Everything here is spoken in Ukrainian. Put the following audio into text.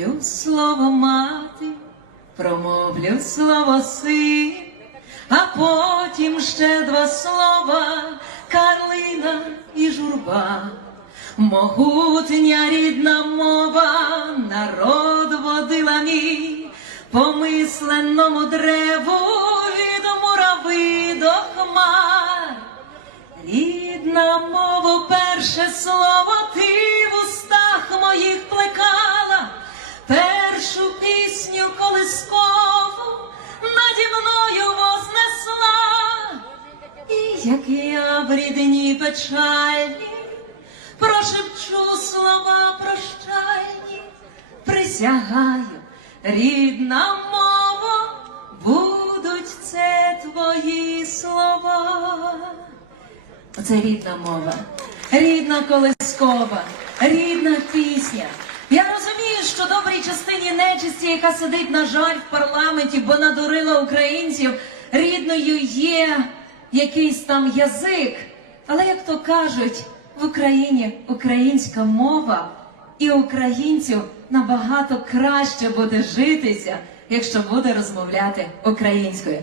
Промовлю слово мати, промовлю слово син, а потім ще два слова Карлина і журба. Могутня рідна мова, народ водила мій, по мисленному древу від мурави до хмар. Рідна мова, перше слово пісню колискову наді мною вознесла. І як я в рідні печальні прошепчу слова прощальні, присягаю, рідна мова, будуть це твої слова. Оце рідна мова, рідна колискова, рідна пісня. Добрій частині нечисті, яка сидить, на жаль, в парламенті, бо надурила українців, рідною є якийсь там язик. Але як то кажуть, в Україні українська мова і українцю набагато краще буде житися, якщо буде розмовляти українською.